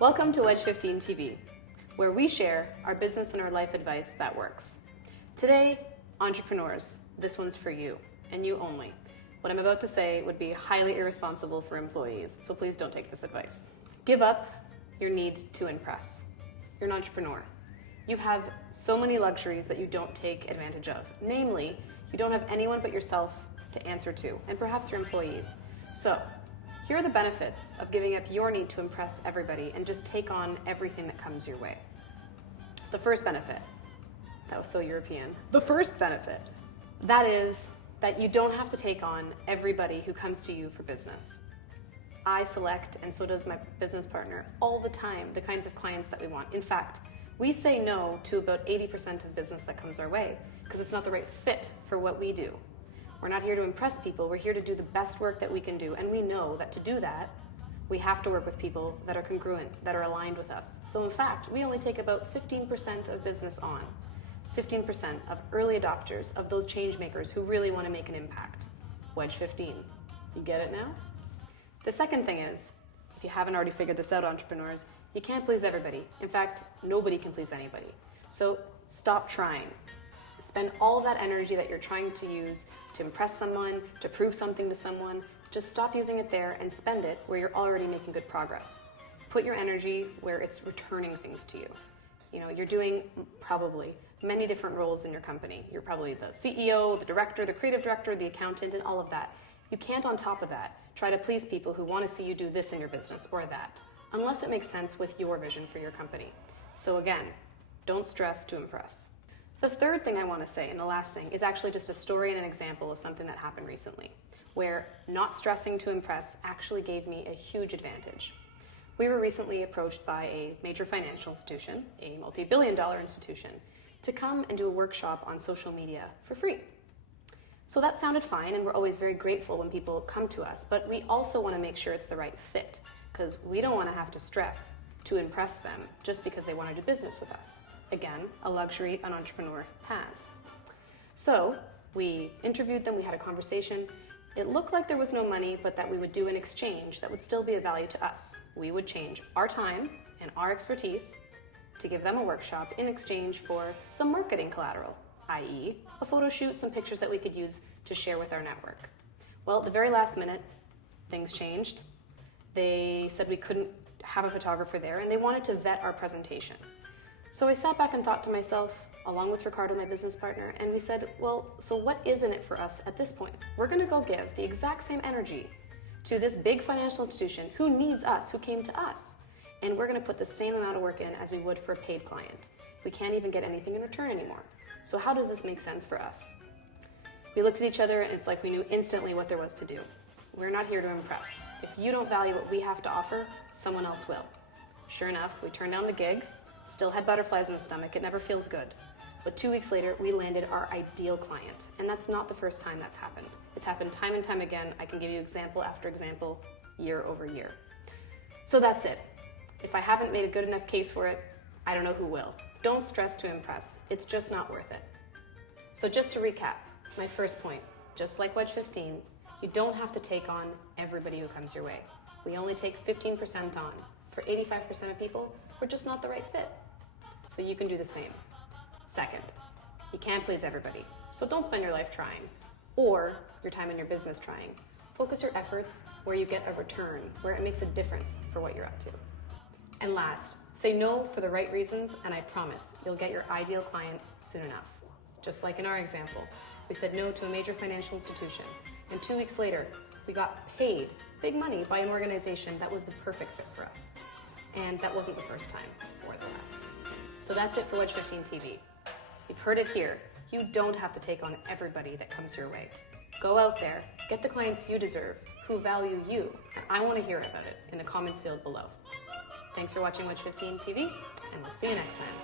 Welcome to Wedge 15 TV, where we share our business and our life advice that works. Today, entrepreneurs, this one's for you, and you only. What I'm about to say would be highly irresponsible for employees, so please don't take this advice. Give up your need to impress. You're an entrepreneur. You have so many luxuries that you don't take advantage of. Namely, you don't have anyone but yourself to answer to, and perhaps your employees. So, here are the benefits of giving up your need to impress everybody and just take on everything that comes your way. The first benefit, that was so European. The first benefit, that is that you don't have to take on everybody who comes to you for business. I select, and so does my business partner, all the time, the kinds of clients that we want. In fact, we say no to about 80% of business that comes our way because it's not the right fit for what we do. We're not here to impress people, we're here to do the best work that we can do, and we know that to do that, we have to work with people that are congruent, that are aligned with us. So in fact, we only take about 15% of business on. 15% of early adopters, of those change makers who really want to make an impact. Wedge 15. You get it now? The second thing is, if you haven't already figured this out, entrepreneurs, you can't please everybody. In fact, nobody can please anybody. So stop trying. Spend all of that energy that you're trying to use to impress someone, to prove something to someone. Just stop using it there and spend it where you're already making good progress. Put your energy where it's returning things to you. You know, you're doing probably many different roles in your company. You're probably the CEO, the director, the creative director, the accountant, and all of that. You can't, on top of that, try to please people who want to see you do this in your business or that, unless it makes sense with your vision for your company. So again, don't stress to impress. The third thing I want to say, and the last thing, is actually just a story and an example of something that happened recently, where not stressing to impress actually gave me a huge advantage. We were recently approached by a major financial institution, a multi-billion-dollar institution, to come and do a workshop on social media for free. So that sounded fine, and we're always very grateful when people come to us, but we also want to make sure it's the right fit, because we don't want to have to stress to impress them just because they want to do business with us. Again, a luxury an entrepreneur has. So we interviewed them, we had a conversation. It looked like there was no money, but that we would do an exchange that would still be of value to us. We would change our time and our expertise to give them a workshop in exchange for some marketing collateral, i.e. a photo shoot, some pictures that we could use to share with our network. Well, at the very last minute, things changed. They said we couldn't have a photographer there, and they wanted to vet our presentation. So I sat back and thought to myself, along with Ricardo, my business partner, and we said, well, so what is in it for us at this point? We're going to go give the exact same energy to this big financial institution who needs us, who came to us, and we're going to put the same amount of work in as we would for a paid client. We can't even get anything in return anymore. So how does this make sense for us? We looked at each other, and it's like we knew instantly what there was to do. We're not here to impress. If you don't value what we have to offer, someone else will. Sure enough, we turned down the gig. Still had butterflies in the stomach, it never feels good. But 2 weeks later, we landed our ideal client. And that's not the first time that's happened. It's happened time and time again. I can give you example after example, year over year. So that's it. If I haven't made a good enough case for it, I don't know who will. Don't stress to impress. It's just not worth it. So just to recap, my first point, just like Wedge 15, you don't have to take on everybody who comes your way. We only take 15% on. For 85% of people, we're just not the right fit. So you can do the same. Second, you can't please everybody. So don't spend your life trying, or your time in your business trying. Focus your efforts where you get a return, where it makes a difference for what you're up to. And last, say no for the right reasons, and I promise you'll get your ideal client soon enough. Just like in our example, we said no to a major financial institution, and 2 weeks later, we got paid big money by an organization that was the perfect fit for us. And that wasn't the first time, or the last. So that's it for Wedge 15 TV. You've heard it here. You don't have to take on everybody that comes your way. Go out there, get the clients you deserve, who value you, and I want to hear about it in the comments field below. Thanks for watching Wedge 15 TV, and we'll see you next time.